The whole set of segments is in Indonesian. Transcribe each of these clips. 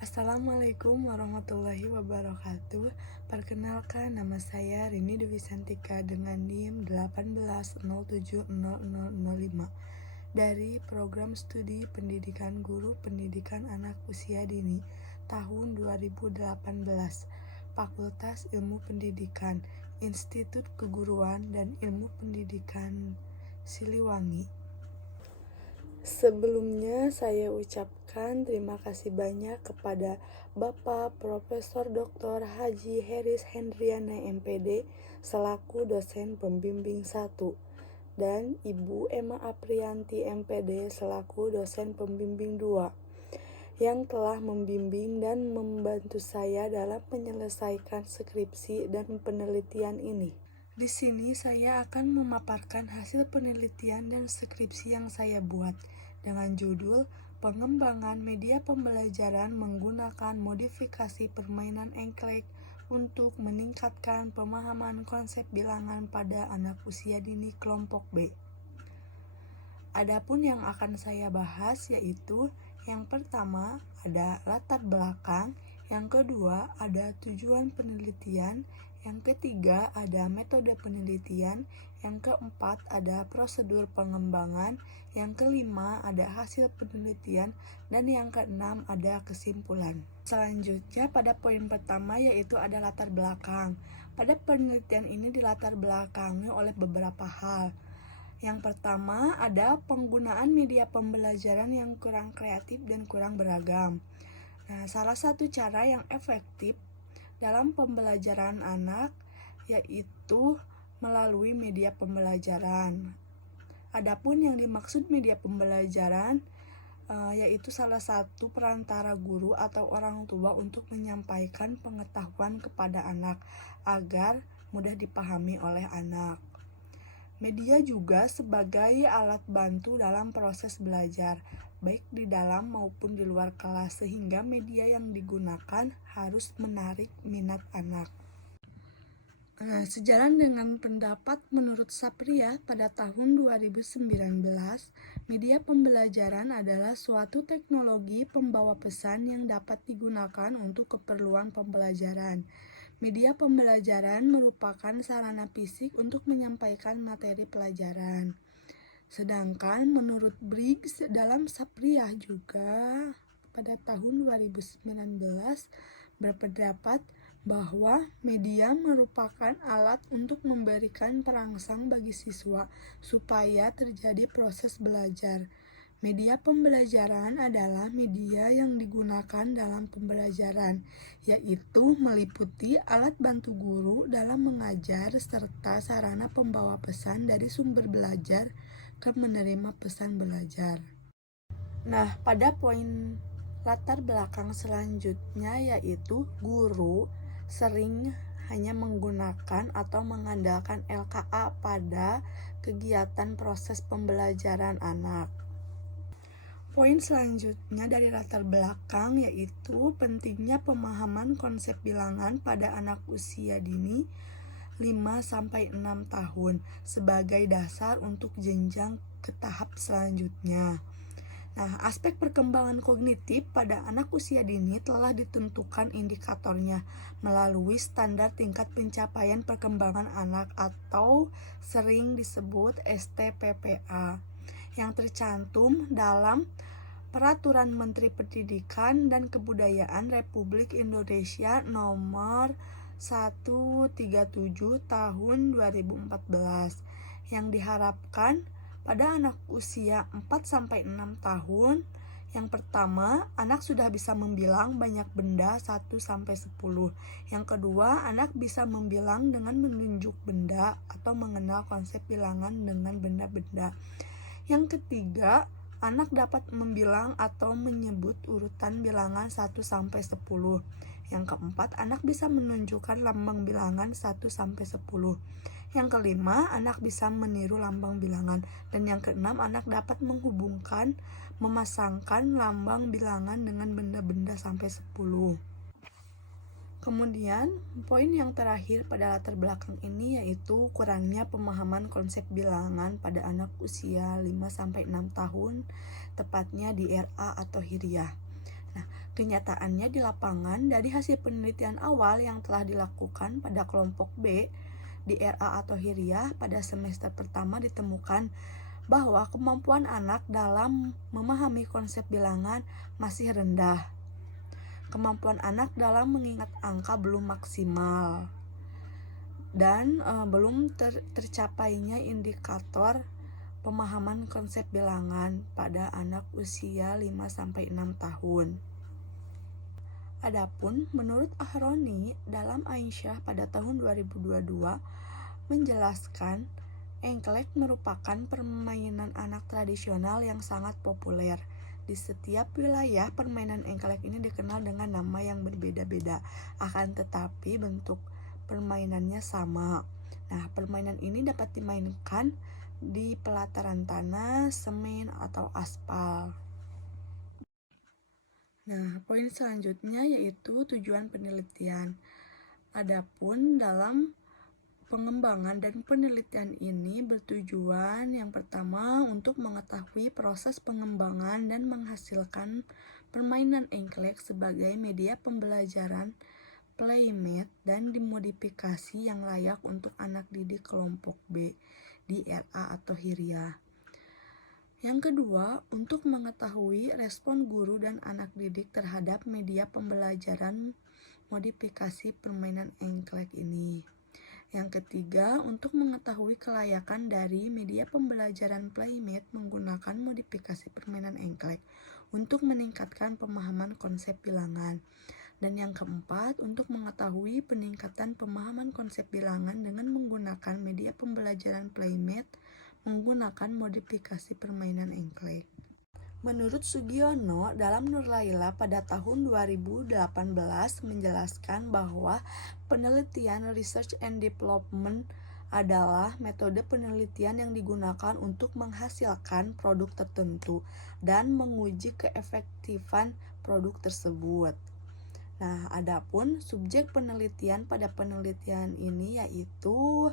Assalamualaikum warahmatullahi wabarakatuh. Perkenalkan, nama saya Rini Dewi Santika dengan NIM 18070005 dari Program Studi Pendidikan Guru Pendidikan Anak Usia Dini tahun 2018, Fakultas Ilmu Pendidikan, Institut Keguruan dan Ilmu Pendidikan Siliwangi. Sebelumnya saya ucapkan terima kasih banyak kepada Bapak Profesor Dr. Haji Heris Hendriana MPD selaku dosen pembimbing 1 dan Ibu Emma Aprianti MPD selaku dosen pembimbing 2 yang telah membimbing dan membantu saya dalam menyelesaikan skripsi dan penelitian ini. Di sini saya akan memaparkan hasil penelitian dan skripsi yang saya buat dengan judul Pengembangan Media Pembelajaran Menggunakan Modifikasi Permainan Engklek untuk Meningkatkan Pemahaman Konsep Bilangan pada Anak Usia Dini Kelompok B. Adapun yang akan saya bahas yaitu yang pertama ada latar belakang, yang kedua ada tujuan penelitian, yang ketiga ada metode penelitian, yang keempat ada prosedur pengembangan, yang kelima ada hasil penelitian, dan yang keenam ada kesimpulan. Selanjutnya pada poin pertama yaitu ada latar belakang. Pada penelitian ini dilatar belakangi oleh beberapa hal. Yang pertama ada penggunaan media pembelajaran yang kurang kreatif dan kurang beragam. Nah, salah satu cara yang efektif dalam pembelajaran anak yaitu melalui media pembelajaran. Adapun yang dimaksud media pembelajaran yaitu salah satu perantara guru atau orang tua untuk menyampaikan pengetahuan kepada anak agar mudah dipahami oleh anak. Media juga sebagai alat bantu dalam proses belajar, baik di dalam maupun di luar kelas, sehingga media yang digunakan harus menarik minat anak. Sejalan dengan pendapat menurut Sapria pada tahun 2019, media pembelajaran adalah suatu teknologi pembawa pesan yang dapat digunakan untuk keperluan pembelajaran. Media pembelajaran merupakan sarana fisik untuk menyampaikan materi pelajaran. Sedangkan menurut Briggs dalam Sapria juga pada tahun 2019 berpendapat bahwa media merupakan alat untuk memberikan perangsang bagi siswa supaya terjadi proses belajar. Media pembelajaran adalah media yang digunakan dalam pembelajaran, yaitu meliputi alat bantu guru dalam mengajar serta sarana pembawa pesan dari sumber belajar ke menerima pesan belajar. Nah, pada poin latar belakang selanjutnya yaitu guru sering hanya menggunakan atau mengandalkan LKA pada kegiatan proses pembelajaran anak. Poin selanjutnya dari latar belakang yaitu pentingnya pemahaman konsep bilangan pada anak usia dini 5-6 tahun sebagai dasar untuk jenjang ke tahap selanjutnya. Nah, aspek perkembangan kognitif pada anak usia dini telah ditentukan indikatornya melalui standar tingkat pencapaian perkembangan anak atau sering disebut STPPA yang tercantum dalam Peraturan Menteri Pendidikan dan Kebudayaan Republik Indonesia Nomor 137 Tahun 2014 yang diharapkan pada anak usia 4-6 tahun. Yang pertama, anak sudah bisa membilang banyak benda 1-10. Yang kedua, anak bisa membilang dengan menunjuk benda atau mengenal konsep bilangan dengan benda-benda. Yang ketiga, anak dapat membilang atau menyebut urutan bilangan 1-10. Yang keempat, anak bisa menunjukkan lambang bilangan 1-10. Yang kelima, anak bisa meniru lambang bilangan. Dan yang keenam, anak dapat menghubungkan, memasangkan lambang bilangan dengan benda-benda sampai 10. Kemudian, poin yang terakhir pada latar belakang ini yaitu kurangnya pemahaman konsep bilangan pada anak usia 5-6 tahun, tepatnya di RA atau Hiriah. Nah, Kenyataannya di lapangan, dari hasil penelitian awal yang telah dilakukan pada kelompok B di RA atau Hiriah pada semester pertama ditemukan bahwa kemampuan anak dalam memahami konsep bilangan masih rendah. Kemampuan anak dalam mengingat angka belum maksimal dan belum tercapainya indikator pemahaman konsep bilangan pada anak usia 5-6 tahun. Adapun menurut Ahroni dalam Aisyah pada tahun 2022 menjelaskan engklek merupakan permainan anak tradisional yang sangat populer. Di setiap wilayah permainan engklek ini dikenal dengan nama yang berbeda-beda, akan tetapi bentuk permainannya sama. Nah, permainan ini dapat dimainkan di pelataran tanah, semen, atau aspal. Nah, poin selanjutnya yaitu tujuan penelitian. Adapun dalam pengembangan dan penelitian ini bertujuan yang pertama untuk mengetahui proses pengembangan dan menghasilkan permainan engklek sebagai media pembelajaran playmate dan dimodifikasi yang layak untuk anak didik kelompok B di RA atau Hiriah. Yang kedua, untuk mengetahui respon guru dan anak didik terhadap media pembelajaran modifikasi permainan engklek ini. Yang ketiga, untuk mengetahui kelayakan dari media pembelajaran playmate menggunakan modifikasi permainan engklek untuk meningkatkan pemahaman konsep bilangan. Dan yang keempat, untuk mengetahui peningkatan pemahaman konsep bilangan dengan menggunakan media pembelajaran playmate menggunakan modifikasi permainan engklek. Menurut Sugiono, dalam Nur Laila pada tahun 2018 menjelaskan bahwa penelitian research and development adalah metode penelitian yang digunakan untuk menghasilkan produk tertentu dan menguji keefektifan produk tersebut. Nah, adapun subjek penelitian pada penelitian ini yaitu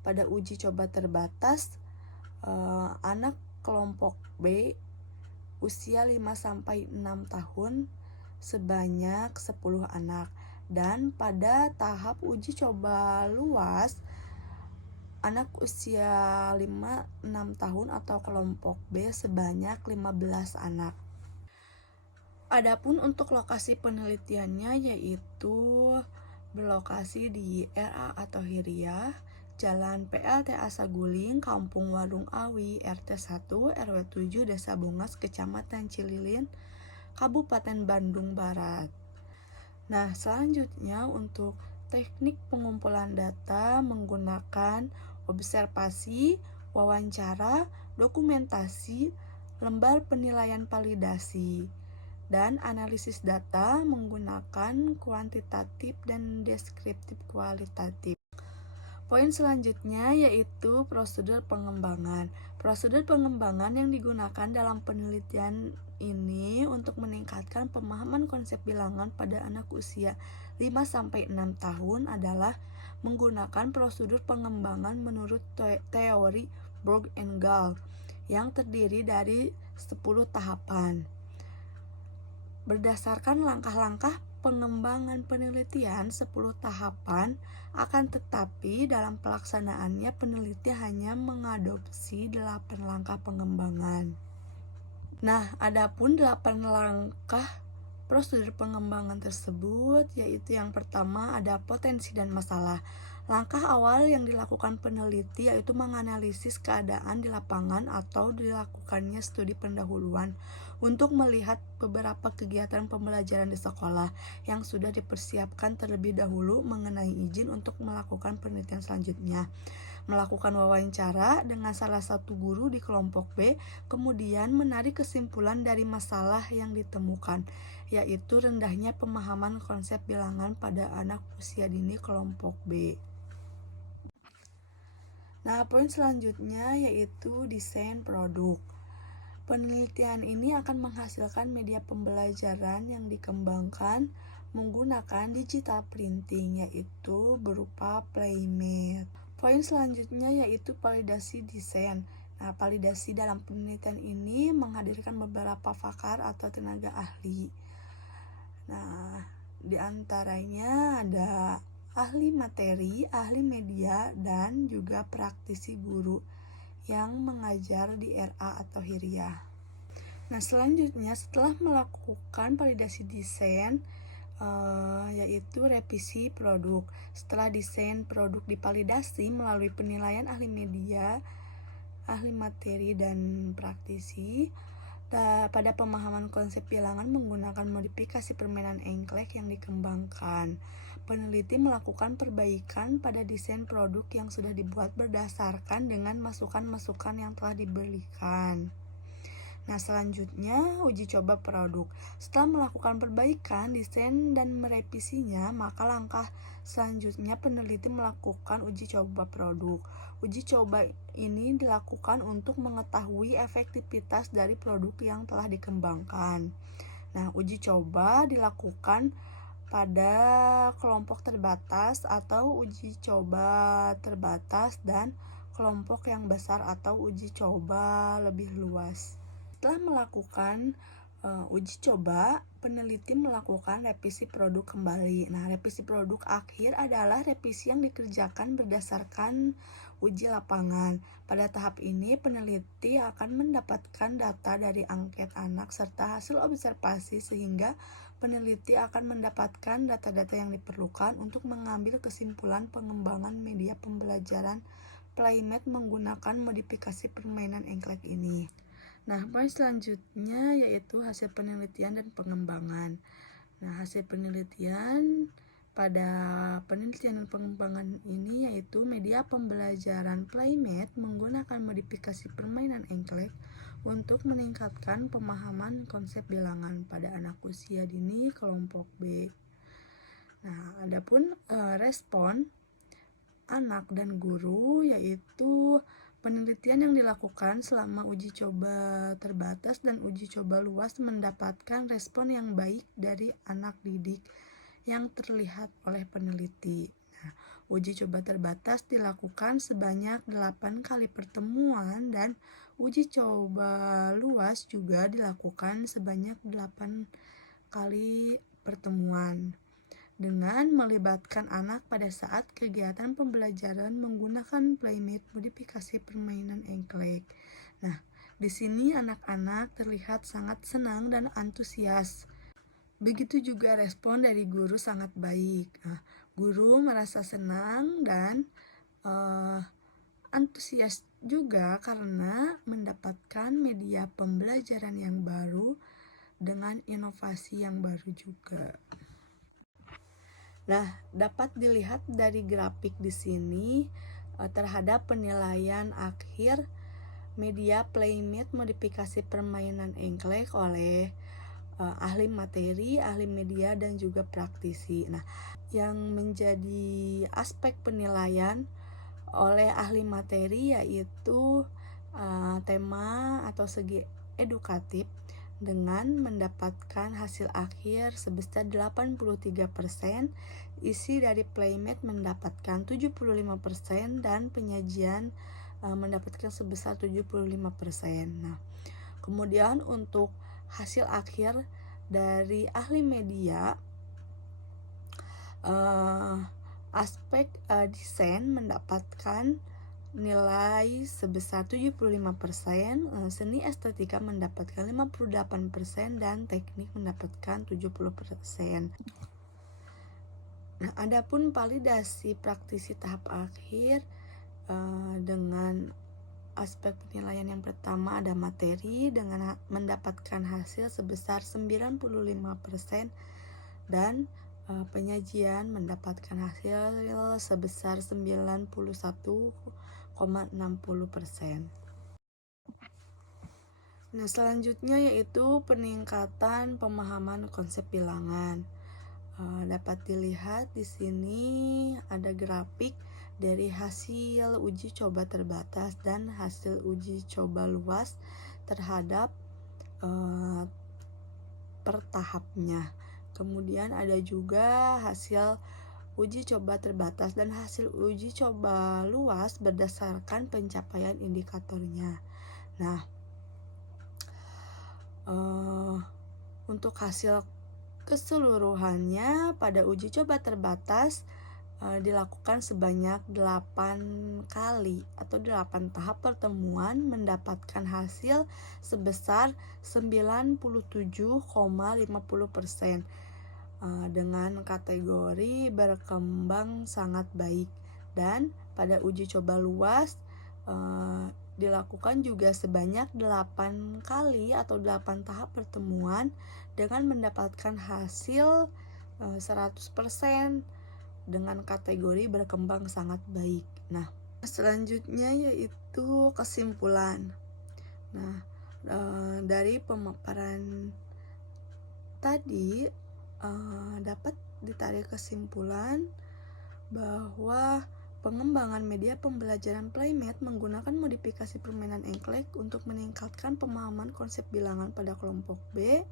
pada uji coba terbatas anak kelompok B usia 5-6 tahun sebanyak 10 anak, dan pada tahap uji coba luas anak usia 5-6 tahun atau kelompok B sebanyak 15 anak. Adapun untuk lokasi penelitiannya yaitu berlokasi di RA atau Hiriah, Jalan PLTA Saguling, Kampung Warung Awi, RT 1, RW 7, Desa Bungas, Kecamatan Cililin, Kabupaten Bandung Barat. Nah, selanjutnya untuk teknik pengumpulan data menggunakan observasi, wawancara, dokumentasi, lembar penilaian validasi, dan analisis data menggunakan kuantitatif dan deskriptif kualitatif. Poin selanjutnya yaitu prosedur pengembangan. Prosedur pengembangan yang digunakan dalam penelitian ini untuk meningkatkan pemahaman konsep bilangan pada anak usia 5-6 tahun adalah menggunakan prosedur pengembangan menurut teori Borg and Gall yang terdiri dari 10 tahapan. Berdasarkan langkah-langkah pengembangan penelitian 10 tahapan, akan tetapi dalam pelaksanaannya peneliti hanya mengadopsi 8 langkah pengembangan. Nah, adapun 8 langkah prosedur pengembangan tersebut yaitu yang pertama ada potensi dan masalah. Langkah awal yang dilakukan peneliti yaitu menganalisis keadaan di lapangan atau dilakukannya studi pendahuluan untuk melihat beberapa kegiatan pembelajaran di sekolah yang sudah dipersiapkan terlebih dahulu mengenai izin untuk melakukan penelitian selanjutnya. Melakukan wawancara dengan salah satu guru di kelompok B, kemudian menarik kesimpulan dari masalah yang ditemukan, yaitu rendahnya pemahaman konsep bilangan pada anak usia dini kelompok B. Nah, poin selanjutnya yaitu desain produk. Penelitian ini akan menghasilkan media pembelajaran yang dikembangkan menggunakan digital printing, yaitu berupa playmate. Poin selanjutnya yaitu validasi desain. Nah, validasi dalam penelitian ini menghadirkan beberapa pakar atau tenaga ahli. Nah, di antaranya ada ahli materi, ahli media, dan juga praktisi guru yang mengajar di RA atau Hiriah. Nah, selanjutnya setelah melakukan validasi desain, yaitu revisi produk. Setelah desain produk divalidasi melalui penilaian ahli media, ahli materi, dan praktisi, pada pemahaman konsep bilangan menggunakan modifikasi permainan engklek yang dikembangkan. Peneliti melakukan perbaikan pada desain produk yang sudah dibuat berdasarkan dengan masukan-masukan yang telah diberikan. Nah, selanjutnya uji coba produk. Setelah melakukan perbaikan, desain, dan merevisinya, maka langkah selanjutnya peneliti melakukan uji coba produk. Uji coba ini dilakukan untuk mengetahui efektivitas dari produk yang telah dikembangkan. Nah, uji coba dilakukan pada kelompok terbatas atau uji coba terbatas dan kelompok yang besar atau uji coba lebih luas. Setelah melakukan uji coba, peneliti melakukan revisi produk kembali. Nah, revisi produk akhir adalah revisi yang dikerjakan berdasarkan uji lapangan. Pada tahap ini, peneliti akan mendapatkan data dari angket anak serta hasil observasi sehingga peneliti akan mendapatkan data-data yang diperlukan untuk mengambil kesimpulan pengembangan media pembelajaran Playmat menggunakan modifikasi permainan engklek ini. Nah, poin selanjutnya yaitu hasil penelitian dan pengembangan. Nah, hasil penelitian pada penelitian dan pengembangan ini yaitu media pembelajaran Playmat menggunakan modifikasi permainan engklek untuk meningkatkan pemahaman konsep bilangan pada anak usia dini kelompok B. Nah, adapun respon anak dan guru yaitu penelitian yang dilakukan selama uji coba terbatas dan uji coba luas mendapatkan respon yang baik dari anak didik yang terlihat oleh peneliti. Nah, uji coba terbatas dilakukan sebanyak 8 kali pertemuan dan uji coba luas juga dilakukan sebanyak 8 kali pertemuan dengan melibatkan anak pada saat kegiatan pembelajaran menggunakan Playmat modifikasi permainan engklek. Nah, di sini anak-anak terlihat sangat senang dan antusias. Begitu juga respon dari guru sangat baik. Nah, guru merasa senang dan antusias juga karena mendapatkan media pembelajaran yang baru dengan inovasi yang baru juga. Nah, dapat dilihat dari grafik di sini terhadap penilaian akhir media Playmat modifikasi permainan engklek oleh ahli materi, ahli media, dan juga praktisi. Nah, yang menjadi aspek penilaian oleh ahli materi yaitu tema atau segi edukatif dengan mendapatkan hasil akhir sebesar 83%, isi dari Playmat mendapatkan 75% dan penyajian mendapatkan sebesar 75%. Nah, kemudian untuk hasil akhir dari ahli media aspek desain mendapatkan nilai sebesar 75%, seni estetika mendapatkan 58% dan teknik mendapatkan 70%. Nah, adapun validasi praktisi tahap akhir dengan aspek penilaian yang pertama ada materi dengan mendapatkan hasil sebesar 95% dan penyajian mendapatkan hasil sebesar 91,60%. Nah, selanjutnya yaitu peningkatan pemahaman konsep bilangan. Dapat dilihat di sini ada grafik dari hasil uji coba terbatas dan hasil uji coba luas terhadap per tahapnya. Kemudian ada juga hasil uji coba terbatas dan hasil uji coba luas berdasarkan pencapaian indikatornya. Nah, untuk hasil Keseluruhannya pada uji coba terbatas dilakukan sebanyak 8 kali atau 8 tahap pertemuan mendapatkan hasil sebesar 97,50% dengan kategori berkembang sangat baik. Dan pada uji coba luas dilakukan juga sebanyak 8 kali atau 8 tahap pertemuan dengan mendapatkan hasil 100% dengan kategori berkembang sangat baik. Nah, selanjutnya yaitu kesimpulan. Nah, dari pemaparan tadi dapat ditarik kesimpulan bahwa pengembangan media pembelajaran Playmate menggunakan modifikasi permainan engklek untuk meningkatkan pemahaman konsep bilangan pada kelompok B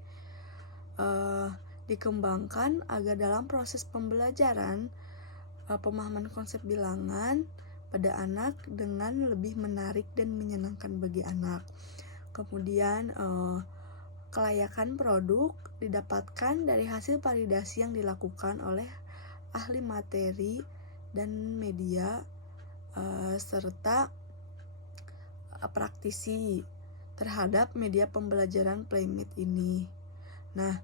dikembangkan agar dalam proses pembelajaran pemahaman konsep bilangan pada anak dengan lebih menarik dan menyenangkan bagi anak. Kemudian kelayakan produk didapatkan dari hasil validasi yang dilakukan oleh ahli materi dan media serta praktisi terhadap media pembelajaran Playmate ini. Nah,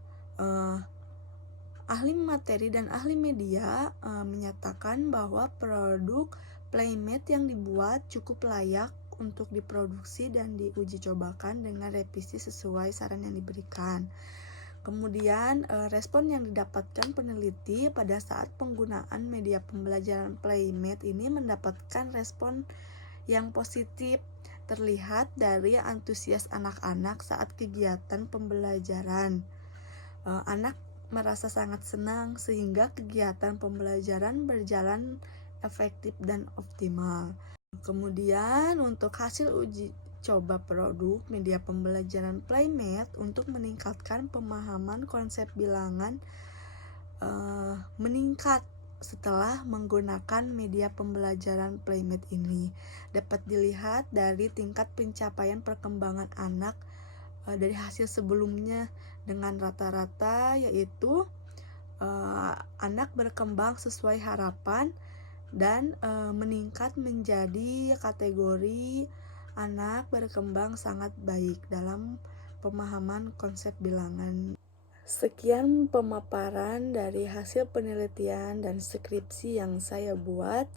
ahli materi dan ahli media menyatakan bahwa produk Playmate yang dibuat cukup layak untuk diproduksi dan diuji cobakan dengan revisi sesuai saran yang diberikan. Kemudian respon yang didapatkan peneliti pada saat penggunaan media pembelajaran Playmate ini mendapatkan respon yang positif, terlihat dari antusias anak-anak saat kegiatan pembelajaran. Anak merasa sangat senang sehingga kegiatan pembelajaran berjalan efektif dan optimal. Kemudian untuk hasil uji coba produk media pembelajaran Playmate untuk meningkatkan pemahaman konsep bilangan meningkat setelah menggunakan media pembelajaran Playmate ini. Dapat dilihat dari tingkat pencapaian perkembangan anak dari hasil sebelumnya dengan rata-rata yaitu anak berkembang sesuai harapan dan meningkat menjadi kategori anak berkembang sangat baik dalam pemahaman konsep bilangan. Sekian pemaparan dari hasil penelitian dan skripsi yang saya buat.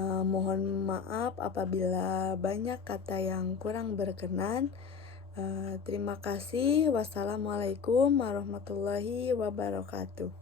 Mohon maaf apabila banyak kata yang kurang berkenan. Terima kasih. Wassalamualaikum warahmatullahi wabarakatuh.